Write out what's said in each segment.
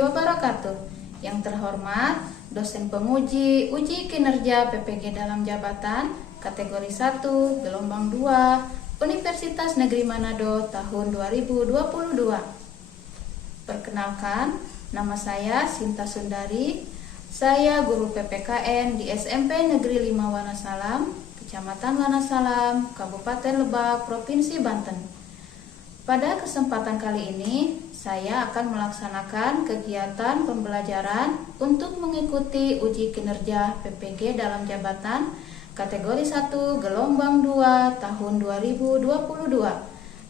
wabarakatuh. Yang terhormat, dosen penguji uji kinerja PPG dalam jabatan kategori 1 gelombang 2 Universitas Negeri Manado tahun 2022. Perkenalkan, nama saya Sinta Sundari. Saya guru PPKN di SMP Negeri 5 Wanasalam, Kecamatan Wanasalam, Kabupaten Lebak, Provinsi Banten. Pada kesempatan kali ini, saya akan melaksanakan kegiatan pembelajaran untuk mengikuti uji kinerja PPG dalam jabatan kategori 1 gelombang 2 tahun 2022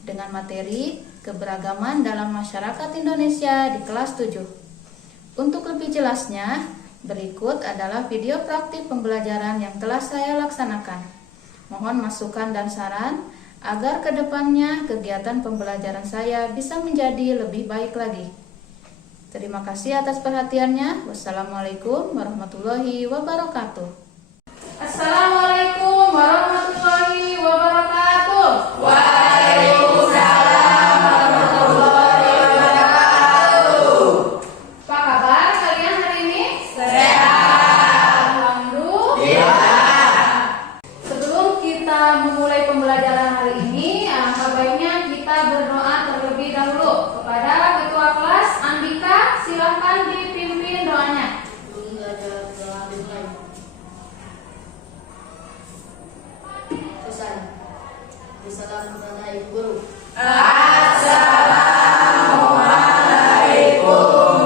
dengan materi keberagaman dalam masyarakat Indonesia di kelas 7. Untuk lebih jelasnya, berikut adalah video praktik pembelajaran yang telah saya laksanakan. Mohon masukan dan saran agar kedepannya kegiatan pembelajaran saya bisa menjadi lebih baik lagi. Terima kasih atas perhatiannya. Wassalamualaikum warahmatullahi wabarakatuh. Assalamualaikum warahmatullahi wabarakatuh. Waalaikumsalam warahmatullahi wabarakatuh. Apa kabar kalian hari ini? Sehat. Alhamdulillah. Sebelum kita memulai pembelajaran hari ini, alangkah baiknya kita berdoa terlebih dahulu kepada Ketua Kelas Andika. Silakan dipimpin doanya. Salam kepada Ibu Guru. Assalamualaikum warahmatullahi wabarakatuh.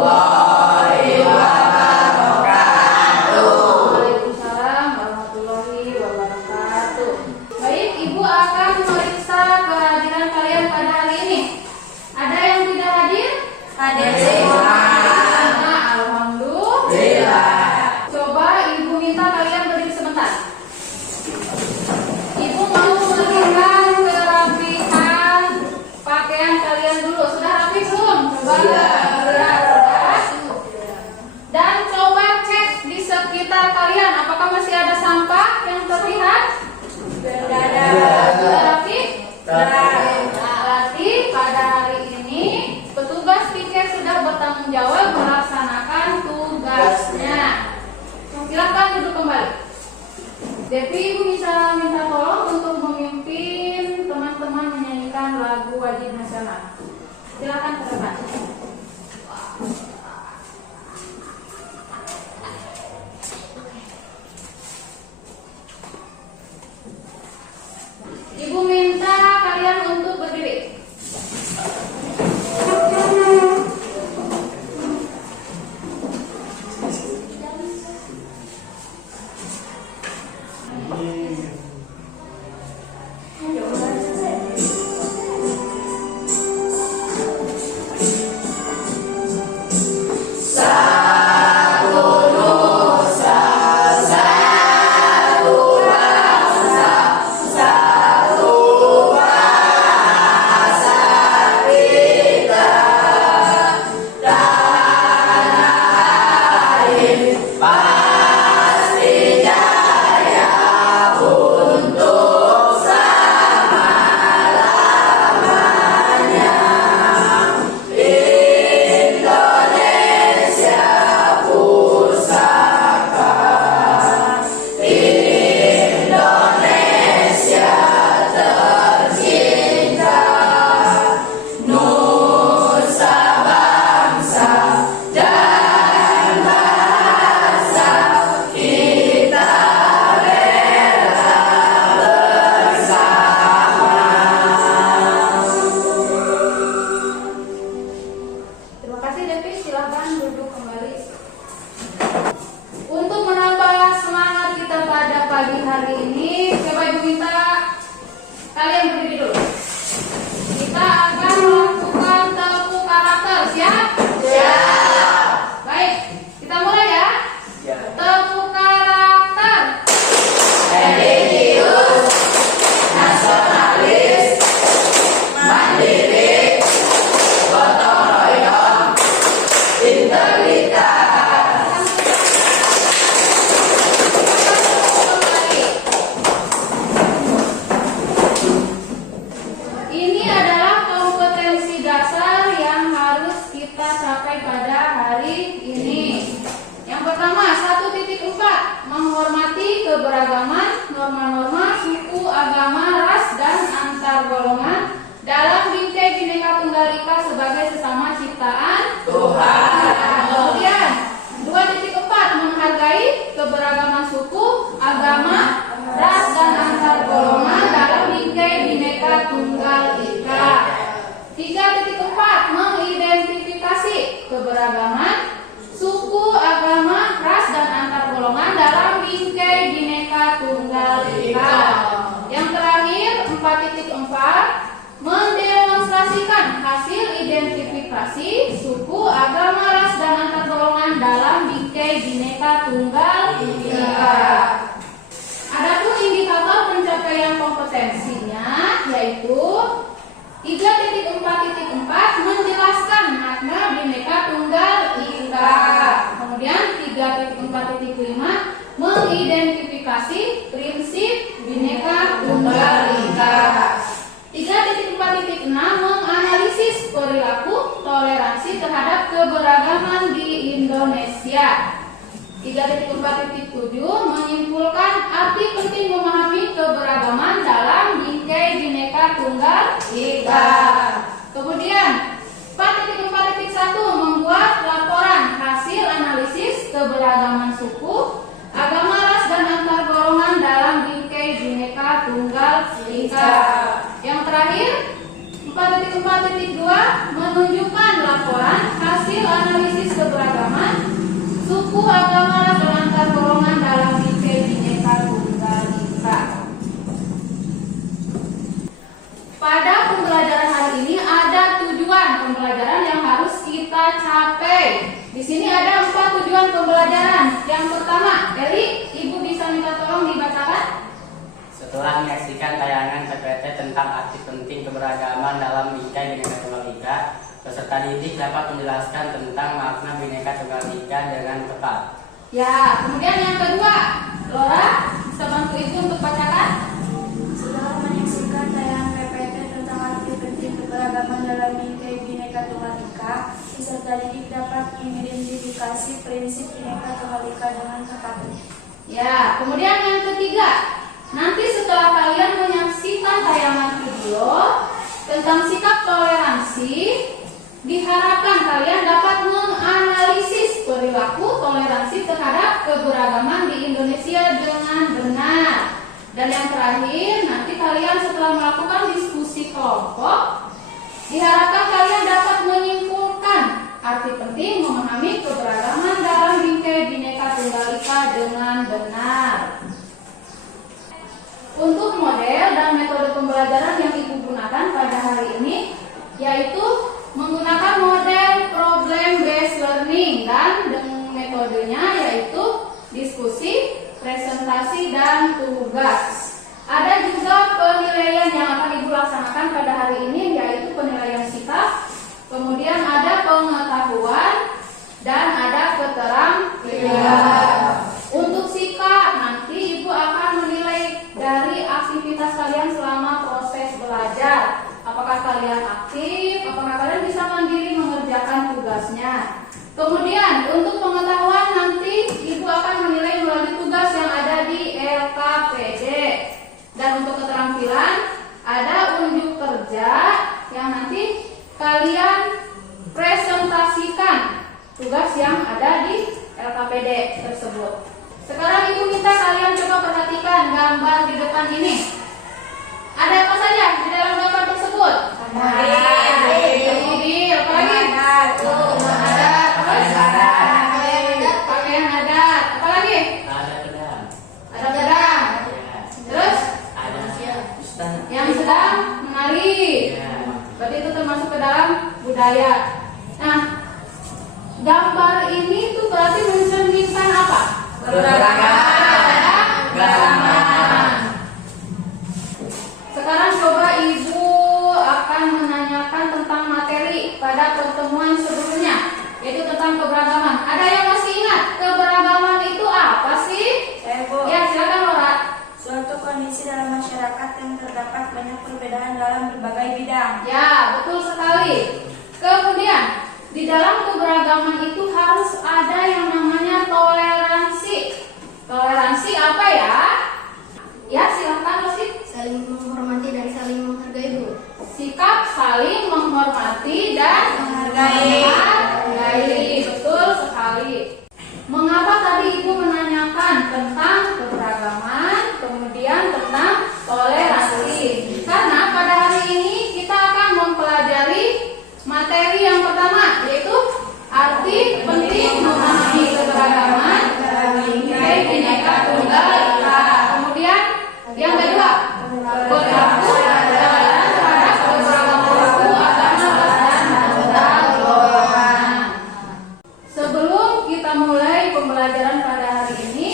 Waalaikumsalam warahmatullahi wabarakatuh. Baik, Ibu akan memeriksa kehadiran kalian pada hari ini. Ada yang tidak hadir? Hadir. Alhamdulillah. Coba Ibu minta kalian berdiri sebentar. Ibu mau melihat kerapihan pakaian kalian dulu. Sudah rapi belum? Coba lihat. Dan coba cek di sekitar kalian, apakah masih ada sampah yang terlihat? Sudah rapi? Berarti pada hari ini petugas piket sudah bertanggung jawab melaksanakan tugasnya. Silakan duduk kembali. Devi, Ibu bisa minta tolong untuk memimpin teman-teman menyanyikan lagu wajib nasional. Silakan ke depan. Ibu minta kalian untuk berdiri. Nusa bangsa dan bangsa keberagaman norma-norma suku, agama, ras, dan antar golongan dalam bingkai Bhinneka Tunggal Ika sebagai sesama ciptaan Tuhan. Kemudian 2.4 menghargai keberagaman suku, agama, ras, dan antar golongan dalam bingkai Bhinneka Tunggal Ika. 3.4 mengidentifikasi keberagaman suku, agama, ras, dan antar golongan dalam bingkai Bhinneka Tunggal Ika. Yang terakhir 4.4 mendemonstrasikan hasil identifikasi suku, agama, ras, dan antar golongan dalam bingkai Bhinneka Tunggal Ika. Adapun indikator pencapaian kompetensinya yaitu 3.4.4 menjelaskan makna Bhinneka Tunggal Ika. Kemudian 3.4.5 mengidentifikasi prinsip Bhinneka Tunggal Ika. 3.4.6 menganalisis perilaku toleransi terhadap keberagaman di Indonesia. 3.4.7 menyimpulkan arti penting memahami keberagaman dalam bingkai Bhinneka Tunggal Ika. Kemudian 4.4.1 membuat laporan hasil analisis keberagaman suku, agama, ras, dan antar golongan dalam bingkai Bhinneka Tunggal Ika. Yang terakhir 4.4.2 menunjukkan laporan hasil analisis keberagaman suku, agama, ras, dan antar golongan dalam bingkai Bhinneka Tunggal Ika. Pada pembelajaran hari ini ada tujuan pembelajaran yang harus kita capai. Di sini ada 4 tujuan pembelajaran. Yang pertama, Eli, Ibu bisa minta tolong dibacakan? Setelah menyaksikan tayangan PPT tentang arti penting keberagaman dalam bingkai Bhinneka Tunggal Ika, peserta didik dapat menjelaskan tentang makna Bhinneka Tunggal Ika dengan tepat. Ya, kemudian yang kedua, Laura, bisa bantu Ibu untuk bacakan? Setelah menyaksikan tayangan PPT tentang arti penting keberagaman dalam bingkai Bhinneka Tunggal Ika, peserta didik dapat mengidentifikasi prinsip Bhinneka Tunggal Ika dengan tepat. Ya, kemudian yang ketiga, nanti setelah kalian menyaksikan tayangan video tentang sikap toleransi, diharapkan kalian dapat menganalisis perilaku toleransi terhadap keberagaman di Indonesia dengan benar. Dan yang terakhir, nanti kalian setelah melakukan diskusi kelompok, diharapkan kalian dapat menyimpulkan arti penting memahami keberagaman dalam bingkai Bhinneka Tunggal Ika dengan benar. Untuk model dan metode pembelajaran yang Ibu gunakan pada hari ini yaitu menggunakan model problem based learning dan metodenya yaitu diskusi, presentasi, dan tugas. Ada juga penilaian yang akan Ibu laksanakan pada hari ini yaitu penilaian sikap, kemudian ada pengetahuan, dan ada keterampilan. Untuk sikap nanti Ibu akan menilai dari aktivitas kalian selama proses belajar. Apakah kalian aktif, apakah kalian bisa mandiri mengerjakan tugasnya. Kemudian untuk pengetahuan nanti Ibu akan menilai melalui tugas yang ada di LKPD. Dan untuk keterampilan ada unjuk kerja yang nanti kalian presentasikan tugas yang ada di LKPD tersebut. Sekarang Ibu minta kalian coba perhatikan gambar di depan ini. Ada apa saja di dalam gambar tersebut? Mobil, apa lagi? Pakaian adat, apa lagi? Ada pedang. Ada pedang. Terus Ada istana. yang sedang menari. Ya. Berarti itu termasuk ke dalam budaya. Nah, gambar ini tuh berarti mencerminkan apa? Keberagaman. Sekarang coba Ibu akan menanyakan tentang materi pada pertemuan sebelumnya, yaitu tentang keberagaman. Ada yang masih ingat keberagaman itu apa sih? Saya Bu, Ya, silakan Laura. suatu kondisi dalam masyarakat yang terdapat banyak perbedaan dalam berbagai bidang. Ya, betul sekali. Kemudian di dalam keberagaman itu harus ada yang namanya toleransi. Menghargai, betul sekali. Mengapa tadi Ibu menanyakan tentang keberagaman, kemudian tentang toleransi? Karena pada hari ini kita akan mempelajari materi yang pertama, yaitu arti penting memahami keberagaman Bhinneka Bineka Tunggal Ika. Kemudian yang kedua, berlaku toleran terhadap keberagaman suku, agama, ras, dan anggota golongan. Sebelum kita mulai pembelajaran pada hari ini,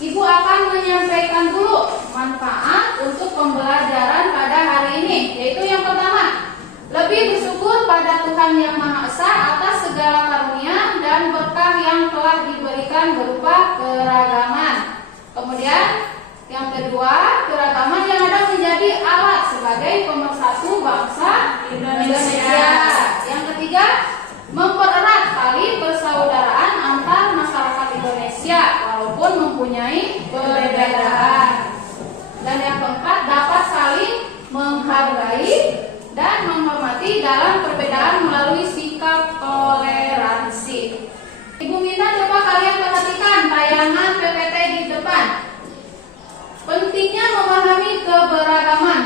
Ibu akan menyampaikan dulu manfaat untuk pembelajaran pada hari ini, yaitu yang pertama, lebih bersyukur pada Tuhan Yang Maha Esa atas segala karunia dan berkah yang telah diberikan berupa keragaman. Kemudian yang kedua, keragaman yang ada menjadi alat sebagai pemersatu bangsa Indonesia. Yang ketiga, mempererat tali persaudaraan antar masyarakat Indonesia walaupun mempunyai perbedaan. Dan yang keempat, dapat saling menghargai dan menghormati dalam perbedaan melalui sikap toleransi. Ibu minta coba kalian perhatikan tayangan PPT di depan. Pentingnya memahami keberagaman.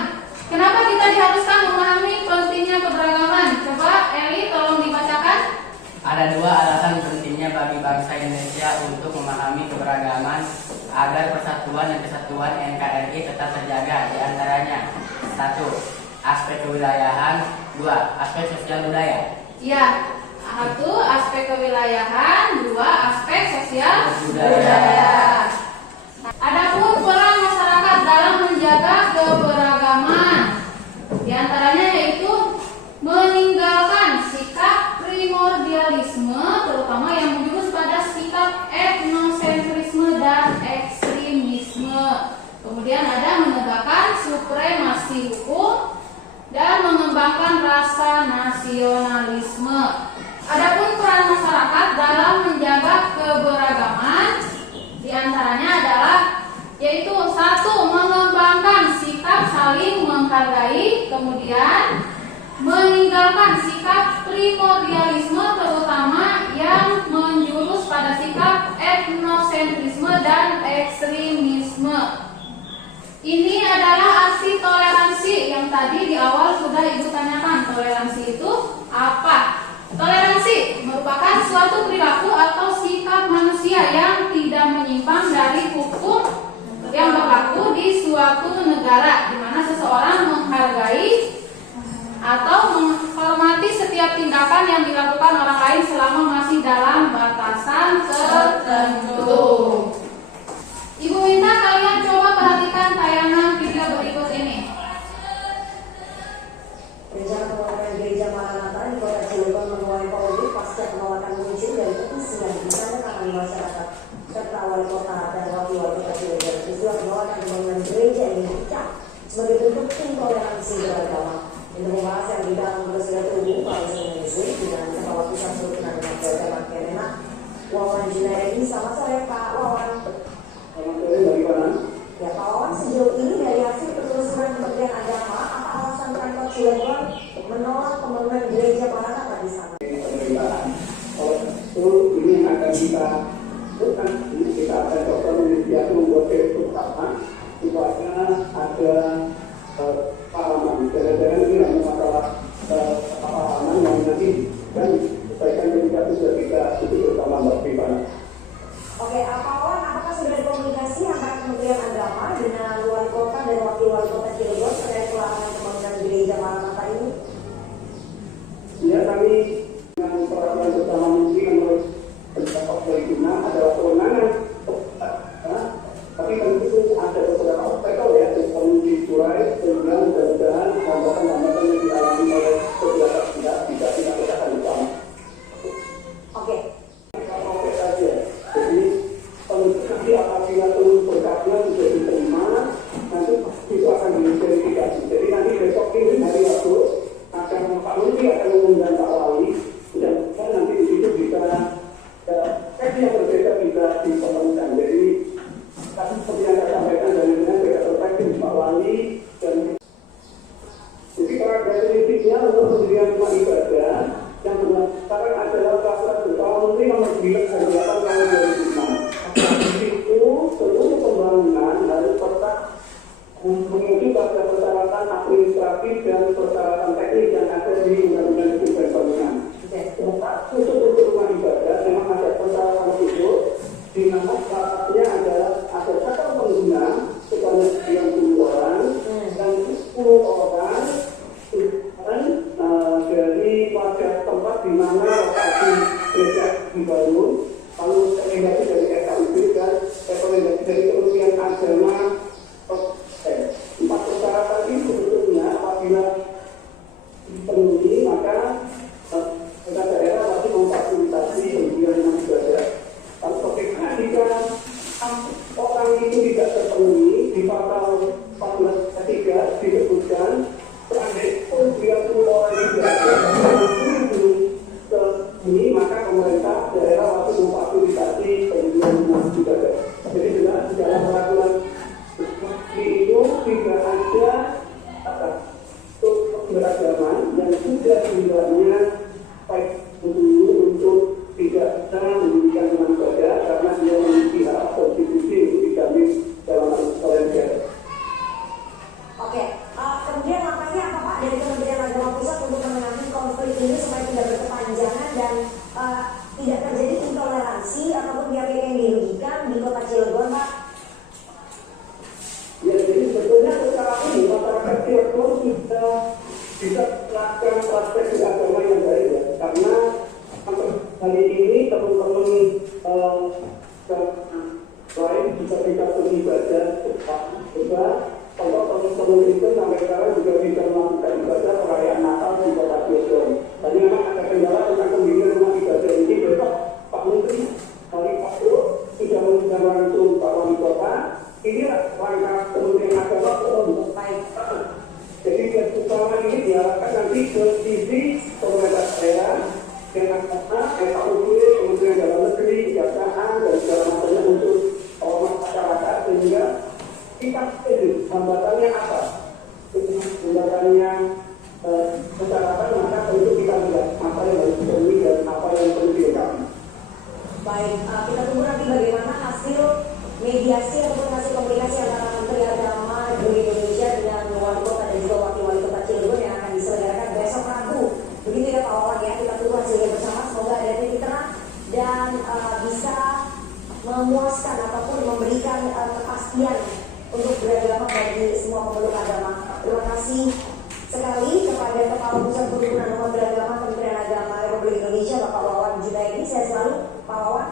Kenapa kita diharuskan memahami pentingnya keberagaman? Coba Eli tolong dibacakan. Ada dua alasan pentingnya bagi bangsa Indonesia untuk memahami keberagaman agar persatuan dan kesatuan NKRI tetap terjaga. Di antaranya, 1. Aspek kewilayahan, 2. Aspek sosial budaya. Ya, 1. Aspek kewilayahan, 2. Aspek sosial budaya. Adapun peran masyarakat dalam menjaga keberagaman, di antaranya yaitu meninggalkan sikap primordialisme, terutama yang menjurus pada sikap etnosentrisme dan ekstremisme. Kemudian ada menegakkan supremasi hukum dan mengembangkan rasa nasionalisme. Adapun peran masyarakat dalam menjaga keberagaman, di antaranya adalah yaitu 1. Mengembangkan sikap saling menghargai, kemudian meninggalkan sikap primordialisme terutama yang menjurus pada sikap etnosentrisme dan ekstremisme. Ini adalah arti toleransi yang tadi di awal sudah Ibu tanyakan. Toleransi itu apa? Toleransi merupakan suatu perilaku atau sikap manusia yang tidak menyimpang dari hukum yang berlaku di suatu negara, di mana seseorang menghargai atau menghormati setiap tindakan yang dilakukan orang lain selama masih dalam batasan tertentu. Ibu minta kalian coba perhatikan tayangan video berikut ini. Rencana penolakan gereja Maranatha di Kota Cilegon menuai polemik pasca penolakan muncul dari petisi yang ditandatangani masyarakat serta wali kota dan wakil-wali kota Cilegon. Peristiwa penolakan pembangunan gereja ini dicap sebagai bentuk intoleransi beragama. Untuk membahas yang di dalam bersudah terhubung Pak Yusuf dengan Kepala Pusat Sultan dan Keagamaan Kemenak Wawan Junaidi. Selamat sore Pak Wawan. Selamat sore bagaimana? Ya Pak Wawan, sejauh ini dari hasil penelusuran Kementerian Agama, apa alasan Pemkot Cilegon menolak pembangunan gereja Maranatha di sana? Pemerintahan. Oleh itu ini akan kita bukan ini kita akan coba membuat pertama supaya ada paham. Jangan-jangan ini hanya masalah pemahaman yang nanti dan sebaiknya ketika sudah kita itu bersama Mbak Rifana. Oke, Pak Wawan, apakah sudah ada komunikasi antara Kementerian Agama dengan wali kota dan wakil wali kota Cilegon terkait pelarangan pembangunan gereja Maranatha ini? Ya, kami dengan peraturan bersama Menteri menurut pendapat dari Guna adalah kewenangan. Tapi tentu ada beberapa obstacle ya, seperti curai, kemudian mana salah satunya adalah ada kakak pengguna sebanyak 90 orang dan 10 orang dari warga tempat di mana lokasi gereja dibangun, lalu rekomendasi dari SKUD dan rekomendasi dari Kementerian Agama. 4 persyaratan itu sebetulnya apabila dipenuhi maka pemerintah daerah wajib memfasilitasi pemberian rumah ibadah. Lalu bagaimana jika orang itu tidak terpenuhi? Di pasal 14 ayat 3 disebutkan seandainya pun 30 orang itu belum terpenuhi maka pemerintah daerah wajib memfasilitasi pemberian rumah ibadah. Jadi jelas di dalam peraturan itu tidak ada beragaman yang sudah sebenarnya baik untuk tidak bisa memberikan rumah ibadah karena dia memiliki hak konstitusi untuk dijamin dalam Al-Quran. Oke, kemudian langkahnya apa Pak dari Kementerian Agama Pusat untuk menangani konflik ini supaya tidak berkepanjangan dan tidak terjadi intoleransi ataupun pihak-pihak yang dirugikan di Kota Cilegon, Pak? Ya, jadi sebetulnya secara ini masyarakat Cilegon sudah bisa melakukan praktek agama yang baik ya, karena hari ini teman-teman lain bisa kita beribadah juga. Contoh teman-teman itu sampai sekarang juga bisa melakukan ibadah perayaan Natal di Kota Cilegon. Tadi memang ada kendala tentang pembinaan rumah ibadah ini. Besok Pak Menteri hari Sabtu sudah mengundang langsung Pak Wali Kota. Inilah langkah Kementerian Agama untuk baik. Jadi yang utama ini diharapkan nanti ke sisi pemerintah daerah dengan SKUD, Kementerian Dalam Negeri, Kejaksaan dan segala macamnya untuk masyarakat sehingga kita ini hambatannya apa? Hambatannya masyarakat maka tentu kita lihat apa yang harus dipenuhi dan apa yang perlu dilengkapi. Baik, kita tunggu nanti bagaimana hasil mediasi ataupun hasil komunikasi antara Menteri Agama Republik Indonesia dengan Wali Kota dan juga Wakil-Wali Kota Cilegon yang akan diselenggarakan besok Rabu. Begitu ya Pak Wawan ya, kita tunggu hasilnya bersama. Semoga ada titik terang dan bisa memuaskan ataupun memberikan kepastian untuk beragama bagi semua pemeluk agama. Terima kasih sekali kepada Kepala Pusat Perhimpunan Umat Beragama Kementerian Agama Republik Indonesia Bapak Wawan Junaidi. Saya selalu Pak Wawan.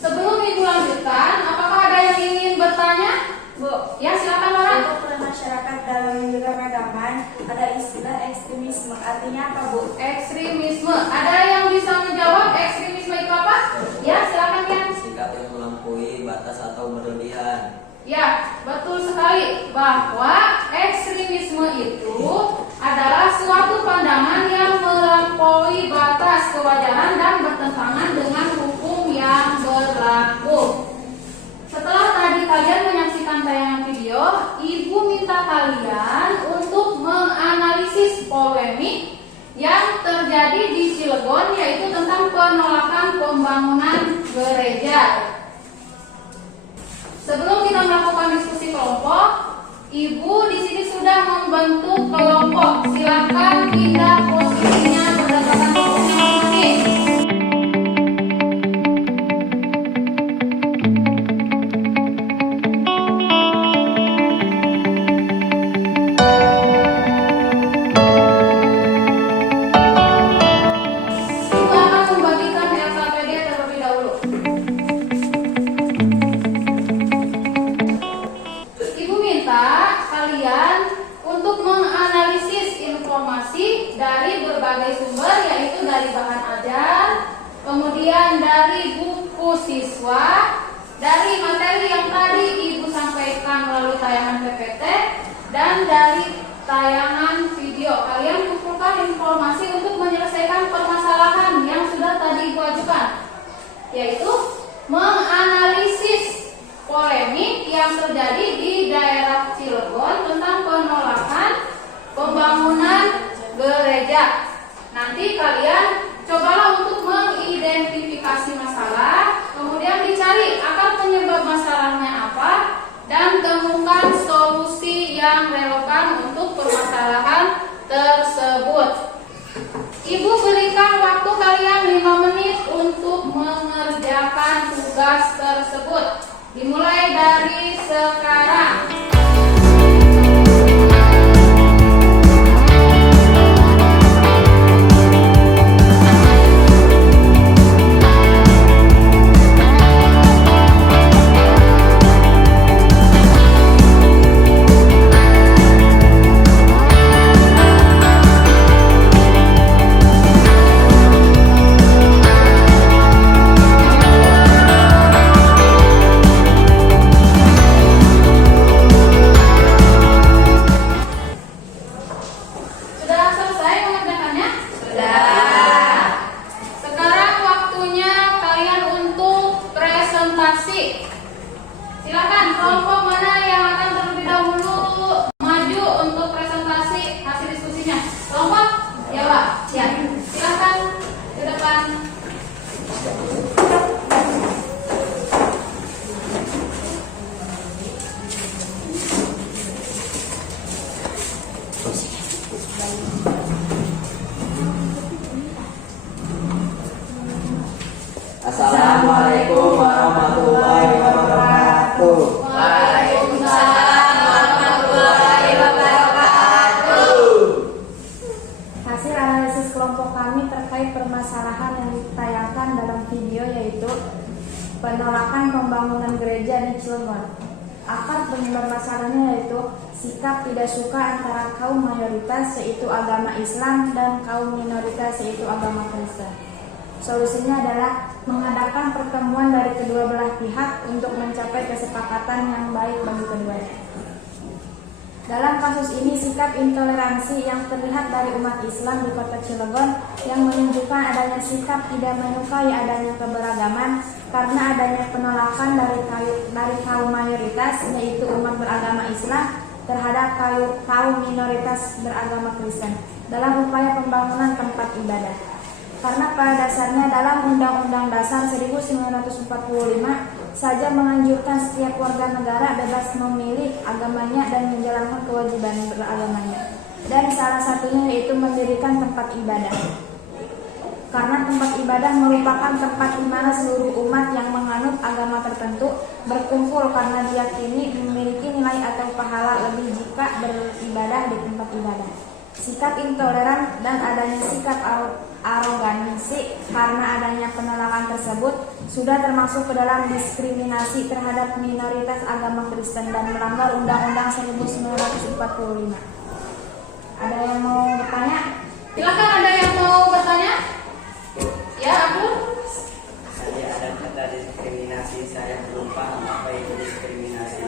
Sebelum Ibu lanjutkan, apakah ada yang ingin bertanya? Bu, ya silakan Laura. Untuk peran masyarakat dalam keberagaman ada istilah ekstremisme. Artinya apa Bu? Ekstremisme. Ada yang bisa menjawab ekstremisme itu apa? Ya silakan ya. Sikap yang melampaui batas atau berlebihan. Ya, betul sekali bahwa ekstremisme itu adalah suatu pandangan yang melampaui batas kewajaran dan bertentangan dengan hukum yang berlaku. Setelah tadi kalian menyaksikan tayangan video, Ibu minta kalian untuk menganalisis polemik yang terjadi di Cilegon, yaitu tentang penolakan pembangunan gereja. Sebelum kita melakukan diskusi kelompok, Ibu di sini sudah membentuk kelompok. Silakan pindah posisinya berdasarkan posisi masing-masing. Ibu akan membagikan LKPD terlebih dahulu. Ibu minta kalian untuk menganalisis informasi dari berbagai sumber, yaitu dari bahan ajar, kemudian dari buku siswa, dari materi yang tadi Ibu sampaikan melalui tayangan PPT, dan dari tayangan video. Kalian kumpulkan informasi untuk menyelesaikan permasalahan yang sudah tadi Ibu ajukan, yaitu menganalisis polemik yang terjadi di daerah Cilegon tentang penolakan pembangunan gereja. Nanti kalian cobalah untuk mengidentifikasi masalah, kemudian dicari akar penyebab masalahnya apa, dan temukan solusi yang relevan untuk permasalahan tersebut. Ibu berikan waktu kalian 5 menit untuk mengerjakan tugas tersebut. Dimulai dari sekarang. Sudah selesai mengerjakannya? Sudah. Sekarang waktunya kalian untuk presentasi. Silakan kelompok mana yang akan terlebih dahulu maju untuk presentasi hasil diskusinya. Kelompok? Ya Pak. Ya. Silakan ke depan. Assalamualaikum warahmatullahi wabarakatuh. Waalaikumsalam warahmatullahi wabarakatuh. Hasil analisis kelompok kami terkait permasalahan yang ditayangkan dalam video yaitu penolakan pembangunan gereja di Cilegon. Akar penyebab masalahnya yaitu sikap tidak suka antara kaum mayoritas yaitu agama Islam dan kaum minoritas yaitu agama Kristen. Solusinya adalah mengadakan pertemuan dari kedua belah pihak untuk mencapai kesepakatan yang baik bagi keduanya. Dalam kasus ini, sikap intoleransi yang terlihat dari umat Islam di kota Cilegon yang menunjukkan adanya sikap tidak menyukai adanya keberagaman karena adanya penolakan dari kaum mayoritas yaitu umat beragama Islam terhadap kaum minoritas beragama Kristen dalam upaya pembangunan tempat ibadah. Karena pada dasarnya dalam Undang-Undang Dasar 1945 saja menganjurkan setiap warga negara bebas memilih agamanya dan menjalankan kewajiban beragamanya. Dan salah satunya yaitu mendirikan tempat ibadah. Karena tempat ibadah merupakan tempat di mana seluruh umat yang menganut agama tertentu berkumpul karena diyakini memiliki nilai atau pahala lebih jika beribadah di tempat ibadah. Sikap intoleran dan adanya sikap arogansi karena adanya penolakan tersebut sudah termasuk ke dalam diskriminasi terhadap minoritas agama Kristen dan melanggar Undang-Undang 1945. Ada yang mau bertanya? Silakan, ada yang mau bertanya? Ya, aku. Saya ada kata diskriminasi, saya belum paham apa itu diskriminasi.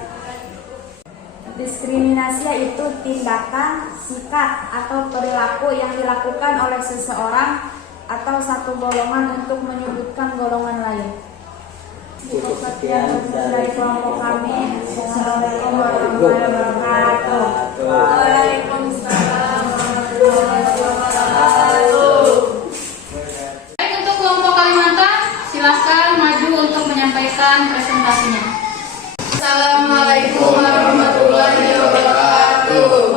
Diskriminasi yaitu tindakan, sikap, atau perilaku yang dilakukan oleh seseorang atau satu golongan untuk menyudutkan golongan lain. Cukup sekian Dari kelompok kami. Assalamualaikum warahmatullahi wabarakatuh. Waalaikumsalam warahmatullahi wabarakatuh. Baik, untuk kelompok Kalimantan, silahkan maju untuk menyampaikan presentasinya. Assalamualaikum warahmatullahi wabarakatuh.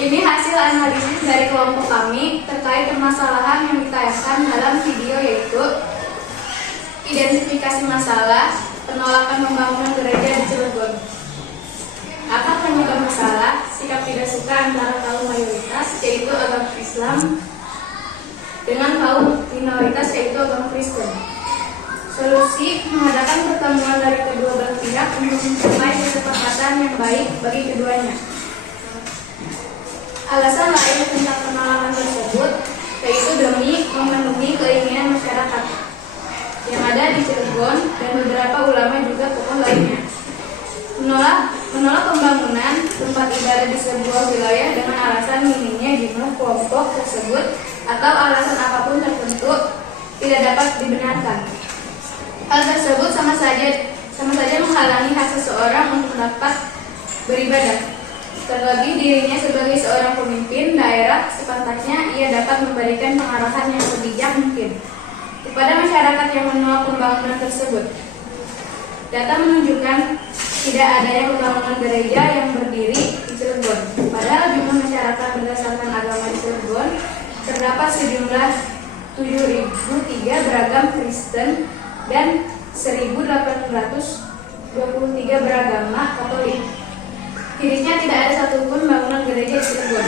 Ini hasil analisis dari kelompok kami terkait permasalahan yang ditayangkan dalam video yaitu identifikasi masalah penolakan pembangunan gereja di Cilegon. Akar penyebab masalah sikap tidak suka antara kaum mayoritas yaitu agama Islam dengan kaum minoritas yaitu agama Kristen. Solusi mengadakan pertemuan dari kedua belah pihak untuk mencapai kesepakatan yang baik bagi keduanya. Alasan lain tentang penolakan tersebut yaitu demi memenuhi keinginan masyarakat yang ada di Cilegon dan beberapa ulama juga tokoh lainnya. Menolak pembangunan tempat ibadah di sebuah wilayah dengan alasan minimnya jumlah kelompok tersebut atau alasan apapun tertentu tidak dapat dibenarkan. Hal tersebut sama saja menghalangi hak seseorang untuk dapat beribadah. Terlebih dirinya sebagai seorang pemimpin daerah sepantasnya ia dapat memberikan pengarahan yang sebijak mungkin kepada masyarakat yang menolak pembangunan tersebut. Data menunjukkan tidak adanya pembangunan gereja yang berdiri di Cilegon, padahal jumlah masyarakat berdasarkan agama di Cilegon terdapat sejumlah 7.003 beragam Kristen dan 1.823 beragama Katolik. Kiranya tidak ada satupun bangunan gereja di Cilegon.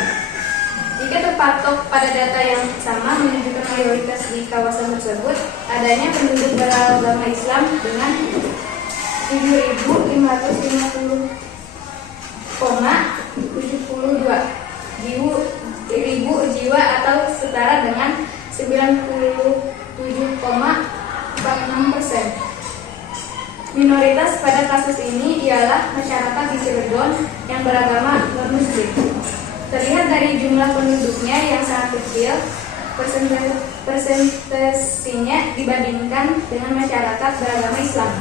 Jika terpatok pada data yang sama menunjukkan mayoritas di kawasan tersebut adanya penduduk beragama Islam dengan 7.550,72 ribu jiwa atau setara dengan 97,46%. Minoritas pada kasus ini ialah masyarakat di Cilegon yang beragama non-Muslim. Terlihat dari jumlah penduduknya yang sangat kecil, persentasinya dibandingkan dengan masyarakat beragama Islam.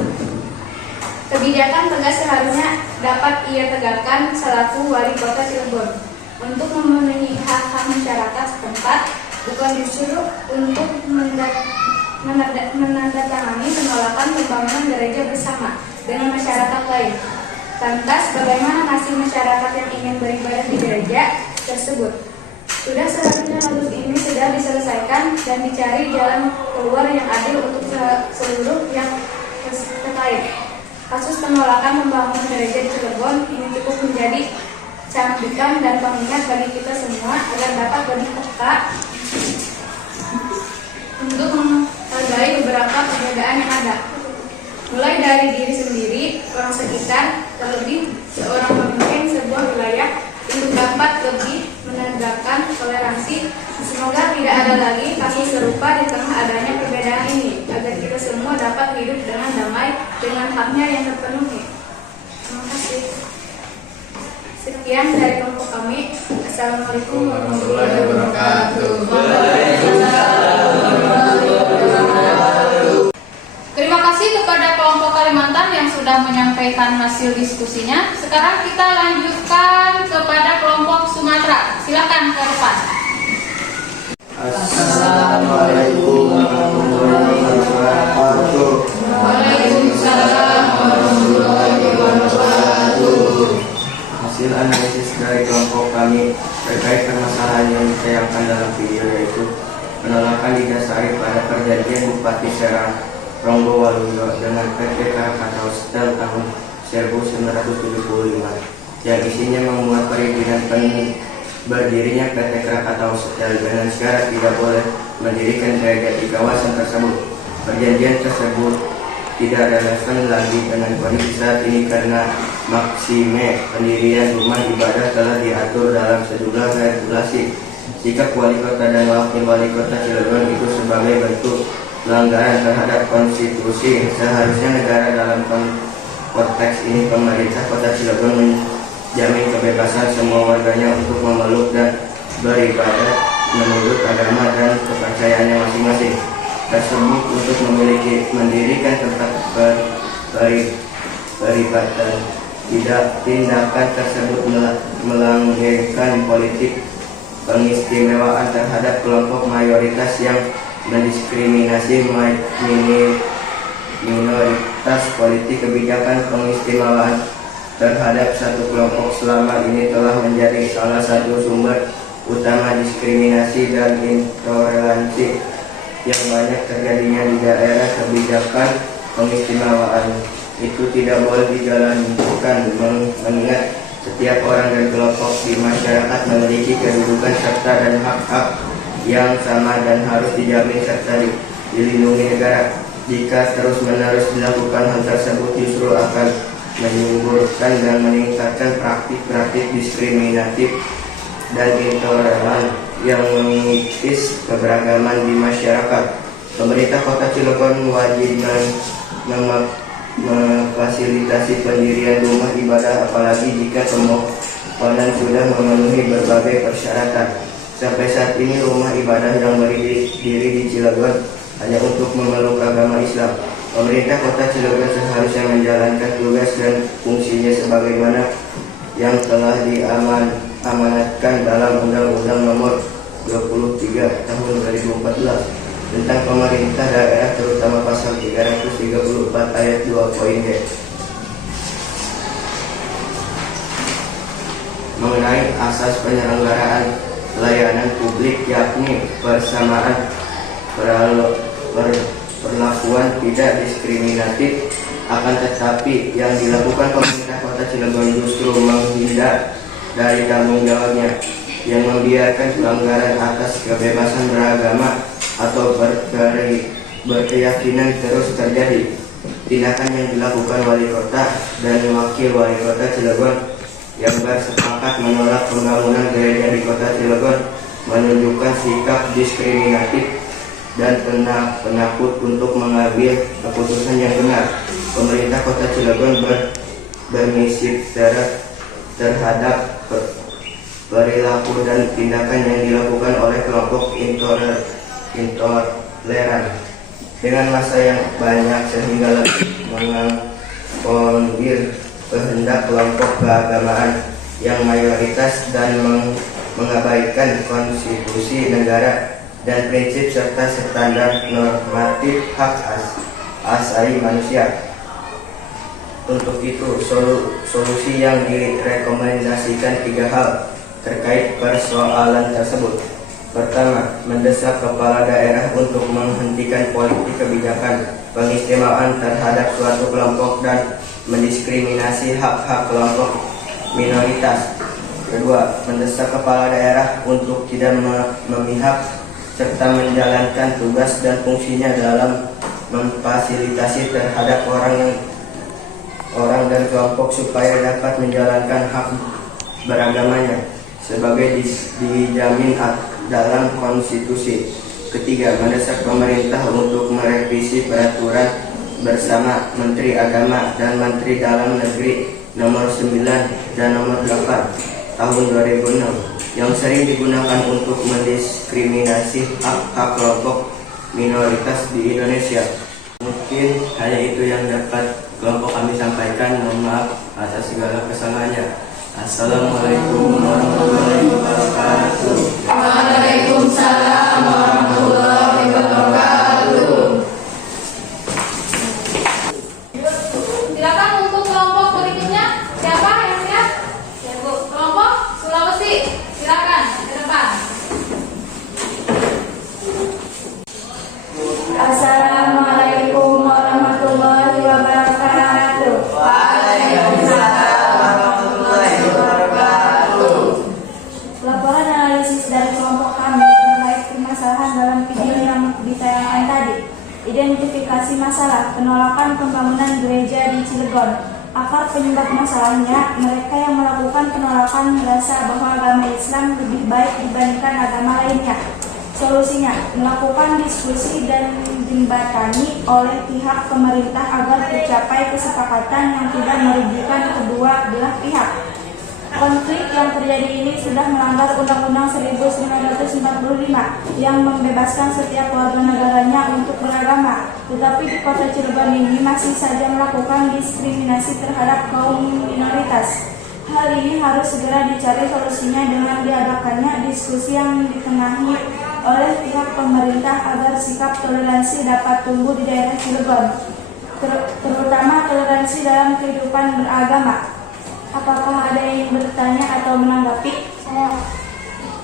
Kebijakan tegas seharusnya dapat ia tegakkan selaku wali kota Cilegon untuk memenuhi hak-hak masyarakat setempat, bukan disuruh untuk menandatangani penolakan pembangunan gereja bersama dengan masyarakat lain. Lantas, bagaimana nasib masyarakat yang ingin beribadah di gereja tersebut? Sudah seharusnya kasus ini sudah diselesaikan dan dicari jalan keluar yang adil untuk seluruh yang terkait. Kasus penolakan pembangunan gereja di Cilegon ini cukup menjadi cambukan dan pengingat bagi kita semua agar dapat lebih peka untuk menghargai beberapa perbedaan yang ada, mulai dari diri sendiri, orang sekitar, terlebih seorang pemimpin sebuah wilayah untuk dapat lebih menegakkan toleransi. Semoga tidak ada lagi kasus serupa di tengah adanya perbedaan ini, agar kita semua dapat hidup dengan damai dengan haknya yang terpenuhi. Terima kasih. Sekian dari kelompok kami. Assalamualaikum warahmatullahi wabarakatuh. Terima kasih kepada kelompok Kalimantan yang sudah menyampaikan hasil diskusinya. Sekarang kita lanjutkan kepada kelompok Sumatera. Silakan ke depan. Assalamualaikum warahmatullahi wabarakatuh. Waalaikumsalam warahmatullahi wabarakatuh. Hasil analisis dari kelompok kami terkait permasalahan yang ditayangkan dalam video yaitu penolakan didasari pada perjanjian Bupati Serang Ronggo Waluyo dengan PT Krakatau Steel tahun 1975 yang isinya memuat perizinan berdirinya PT Krakatau Steel dengan syarat tidak boleh mendirikan gereja di kawasan tersebut. Perjanjian tersebut tidak relevan lagi dengan kondisi saat ini karena maksime pendirian rumah ibadah telah diatur dalam sejumlah regulasi. Sikap wali kota dan wakil wali kota Cilegon itu sebagai bentuk pelanggaran terhadap konstitusi. Seharusnya negara dalam konteks ini pemerintah kota Cilegon menjamin kebebasan semua warganya untuk memeluk dan beribadah menurut agama dan kepercayaannya masing-masing tersebut untuk mendirikan tempat beribadah. Tindakan tersebut melanggengkan politik pengistimewaan terhadap kelompok mayoritas yang mendiskriminasi minoritas. Politik kebijakan pengistimewaan terhadap satu kelompok selama ini telah menjadi salah satu sumber utama diskriminasi dan intoleransi yang banyak terjadinya di daerah. Kebijakan pengistimewaan itu tidak boleh dijalankan mengingat setiap orang dan kelompok di masyarakat memiliki kedudukan serta dan hak-hak yang sama dan harus dijamin serta dilindungi negara. Jika terus-menerus dilakukan hal tersebut justru akan menimbulkan dan meningkatkan praktik-praktik diskriminatif dan intoleran yang mengikis keberagaman di masyarakat. Pemerintah Kota Cilegon wajib memfasilitasi pendirian rumah ibadah, apalagi jika pemohonan sudah memenuhi berbagai persyaratan. Sampai saat ini rumah ibadah yang berdiri di Cilegon hanya untuk memeluk agama Islam. Pemerintah Kota Cilegon seharusnya menjalankan tugas dan fungsinya sebagaimana yang telah diamanatkan dalam Undang-Undang Nomor 23 Tahun 2014 tentang pemerintah daerah, terutama pasal 334 ayat 2 poin D. Mengenai asas penyelenggaraan layanan publik, yakni persamaan perlakuan tidak diskriminatif. Akan tetapi yang dilakukan pemerintah Kota Cilegon justru menghindar dari tanggung jawabnya, yang membiarkan pelanggaran atas kebebasan beragama atau berkeyakinan terus terjadi. Tindakan yang dilakukan wali kota dan wakil wali kota Cilegon yang bersepakat menolak pembangunan gereja di kota Cilegon menunjukkan sikap diskriminatif dan penakut untuk mengambil keputusan yang benar. Pemerintah kota Cilegon bermisi terhadap perilaku dan tindakan yang dilakukan oleh kelompok intoleran dengan masa yang banyak sehingga lebih mengakomodir kehendak kelompok keagamaan yang mayoritas dan mengabaikan konstitusi negara dan prinsip serta standar normatif hak asasi manusia. Untuk itu, solusi yang direkomendasikan 3 hal terkait persoalan tersebut. Pertama, mendesak kepala daerah untuk menghentikan politik kebijakan pengistimewaan terhadap suatu kelompok dan mendiskriminasi hak-hak kelompok minoritas. Kedua, mendesak kepala daerah untuk tidak memihak serta menjalankan tugas dan fungsinya dalam memfasilitasi terhadap orang dan kelompok supaya dapat menjalankan hak beragamanya sebagai dijamin dalam konstitusi. Ketiga, mendesak pemerintah untuk merevisi peraturan bersama Menteri Agama dan Menteri Dalam Negeri nomor 9 dan nomor 8 tahun 2006 yang sering digunakan untuk mendiskriminasi hak-hak kelompok minoritas di Indonesia. Mungkin hanya itu yang dapat kelompok kami sampaikan. Mohon maaf atas segala kesalahannya. Assalamualaikum warahmatullahi wabarakatuh. Waalaikumsalam warahmatullahi wabarakatuh. Silakan untuk kelompok berikutnya. Siapa yang siap? Ya, Bu. Kelompok Sulawesi, silakan ke depan. Assalamualaikum warahmatullahi wabarakatuh. Waalaikumsalam warahmatullahi wabarakatuh. Laporan analisis dari kelompok kami terkait permasalahan dalam video yang ditayangkan tadi. Identifikasi masalah penolakan pembangunan gereja di Cilegon. Akar penyebab masalahnya, mereka yang melakukan penolakan merasa bahwa agama Islam lebih baik dibandingkan agama lainnya. Solusinya, melakukan diskusi dan dijembatani oleh pihak pemerintah agar tercapai kesepakatan yang tidak merugikan kedua belah pihak. Konflik yang terjadi ini sudah melanggar Undang-Undang 1945 yang membebaskan setiap warga negaranya untuk beragama. Tetapi di kota Cilegon ini masih saja melakukan diskriminasi terhadap kaum minoritas. Hal ini harus segera dicari solusinya dengan diadakannya diskusi yang ditengahi oleh pihak pemerintah agar sikap toleransi dapat tumbuh di daerah Cilegon, terutama toleransi dalam kehidupan beragama. Apakah ada yang bertanya atau menanggapi? Saya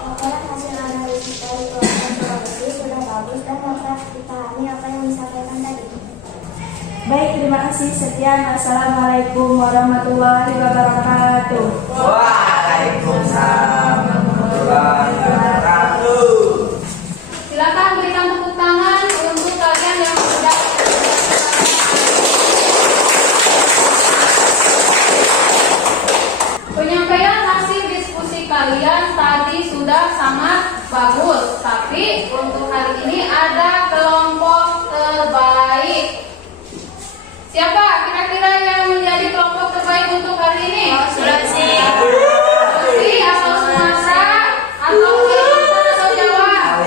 laporan hasil analisis dari kelompok Sulawesi sudah bagus dan dapat dipahami apa yang disampaikan tadi. Baik, terima kasih. Sekian. Assalamualaikum warahmatullahi wabarakatuh. Waalaikumsalam warahmatullahi wabarakatuh. Silakan berikan tepuk tangan untuk kalian yang sudah penyampaian hasil diskusi kalian tadi sudah sangat bagus. Tapi untuk hari ini ada kelompok terbaik. Siapa kira-kira yang menjadi kelompok terbaik untuk hari ini? Sulawesi. Sulawesi atau Sumatera atau Kalimantan atau Jawa?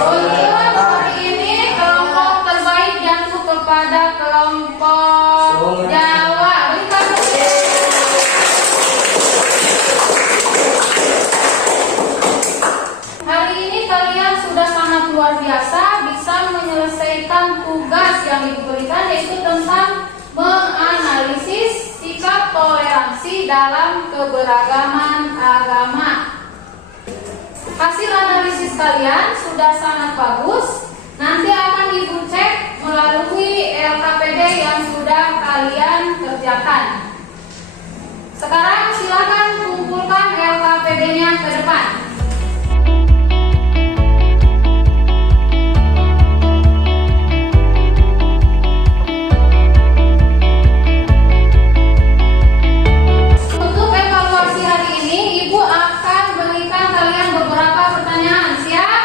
Untuk hari ini kelompok terbaik jatuh kepada kelompok Jawa. Hari ini kalian sudah sangat luar biasa bisa menyelesaikan tugas yang diberikan, yaitu tentang menganalisis sikap toleransi dalam keberagaman agama. Hasil analisis kalian sudah sangat bagus. Nanti akan Ibu cek melalui LKPD yang sudah kalian kerjakan. Sekarang silakan kumpulkan LKPD-nya ke depan. Untuk evaluasi hari ini, Ibu akan berikan kalian beberapa pertanyaan. Siap?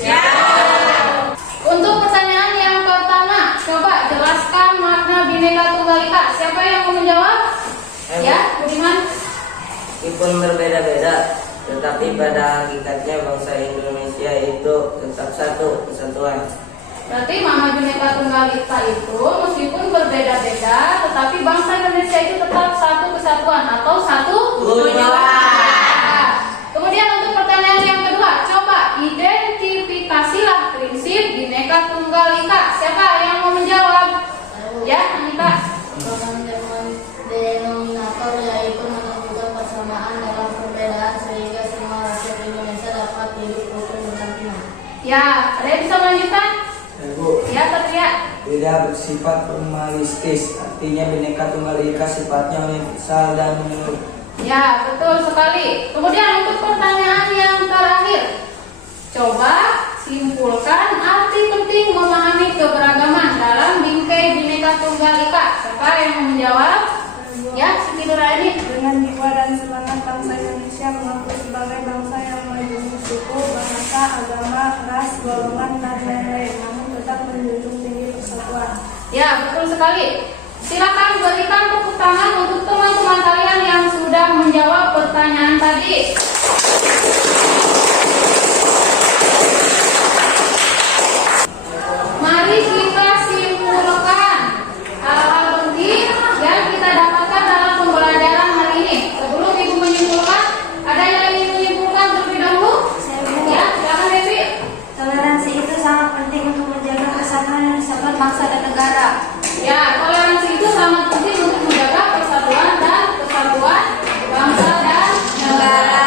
Siap. Untuk pertanyaan yang pertama, coba jelaskan makna Bhinneka Tunggal Ika. Siapa yang mau menjawab? Ya, Budiman. Meskipun berbeda-beda, tetapi pada hakikatnya bangsa Indonesia itu tetap satu kesatuan. Berarti makna Bhinneka Tunggal Ika itu meskipun berbeda-beda, tetapi bangsa Indonesia itu tetap satu kesatuan atau satu tujuan. Kemudian untuk pertanyaan yang kedua, coba identifikasilah prinsip Bhinneka Tunggal Ika. Siapa yang mau menjawab? Ya, Anita. Denominator yaitu menunjukkan persamaan dalam perbedaan sehingga semua rakyat Indonesia dapat hidup rukun berdampingan. Ya, ada yang bisa melanjutkan? Ibu, Ya, Satria. tidak bersifat formalistis, artinya Bhinneka Tunggal Ika sifatnya universal dan menyeluruh. Ya, betul sekali. Kemudian untuk pertanyaan yang terakhir, coba simpulkan arti penting memahami keberagaman dalam bingkai Bhinneka Tunggal Ika. Siapa yang mau menjawab? Ya, Siti Nuraini. Dengan jiwa dan semangat bangsa Indonesia mengaku sebagai bangsa yang melindungi suku, bahasa, agama, ras, golongan, dan lain-lain, namun tetap menjunjung tinggi persatuan. Ya, betul sekali. Silakan berikan tepuk tangan untuk teman-teman kalian yang sudah menjawab pertanyaan tadi. Mari kita simpulkan hal-hal penting yang kita dapatkan dalam pembelajaran hari ini. Sebelum Ibu menyimpulkan, ada yang ingin menyimpulkan terlebih dahulu? Ya, silakan Devi. Toleransi itu sangat penting untuk menjaga kesatuan dan kesatuan bangsa dan negara. Ya, toleransi itu sangat penting untuk menjaga persatuan dan kesatuan bangsa dan negara.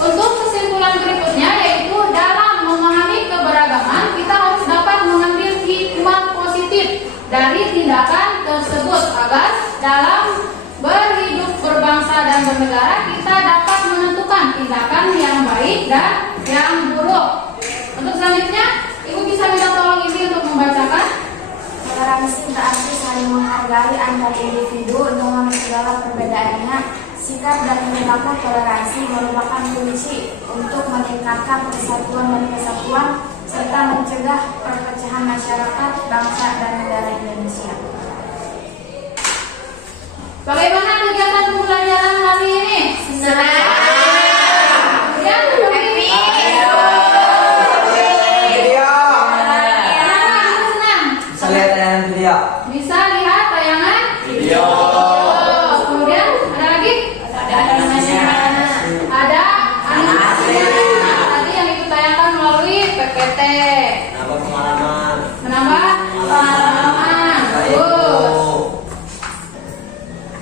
Untuk kesimpulan berikutnya yaitu dalam memahami keberagaman kita harus dapat mengambil hikmah positif dari tindakan tersebut agar dalam berhidup berbangsa dan bernegara kita dapat menentukan tindakan yang baik dan yang buruk. Untuk selanjutnya, Ibu bisa minta tolong Ibu untuk membacakan. Toleransi berarti saling menghargai antar individu dengan segala perbedaannya. Sikap dan perilaku toleransi merupakan kunci untuk meningkatkan persatuan dan kesatuan serta mencegah perpecahan masyarakat, bangsa, dan negara Indonesia. Bagaimana kegiatan pembelajaran hari ini? Senang. Kemudian happy. Senang. Bisa lihat tayangan video. Bisa lihat tayangan video. Kemudian ada lagi? Ada animasinya. Tadi yang ditayangkan melalui PPT. Nambah pengalaman. Menambah pengalaman. Bagus.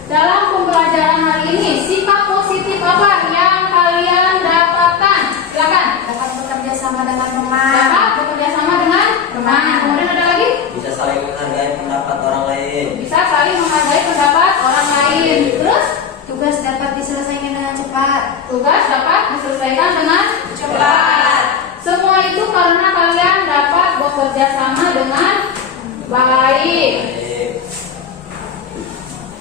Dalam pembelajaran hari ini, sifat positif apa yang kalian dapatkan? Silakan. Dapat bekerja sama dengan teman. Dapat bekerja sama dengan teman. Kemudian ada lagi? Bisa saling menghargai pendapat orang lain. Bisa saling menghargai pendapat orang lain. Terus? Tugas dapat diselesaikan dengan cepat. Tugas dapat diselesaikan dengan cepat. Semua itu karena kalian dapat bekerja sama dengan baik.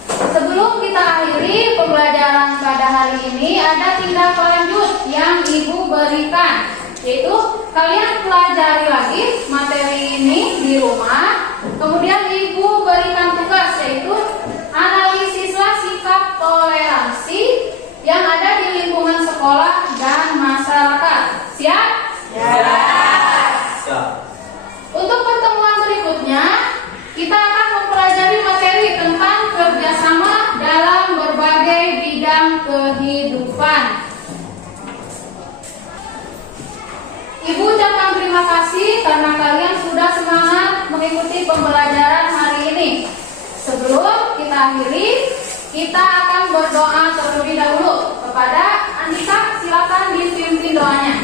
Sebelum kita akhiri pembelajaran pada hari ini, ada tindak lanjut yang Ibu berikan, yaitu kalian pelajari lagi materi ini di rumah. Kemudian Ibu berikan tugas, yaitu analisislah sikap toleransi yang ada di lingkungan sekolah dan masyarakat. Siap? Siap. Untuk pertemuan berikutnya, kita akan mempelajari materi tentang kerjasama dalam berbagai bidang kehidupan. Ibu ucapkan terima kasih karena kalian sudah semangat mengikuti pembelajaran hari ini. Sebelum kita akhiri, kita akan berdoa terlebih dahulu. Kepada Andika, silakan dipimpin doanya.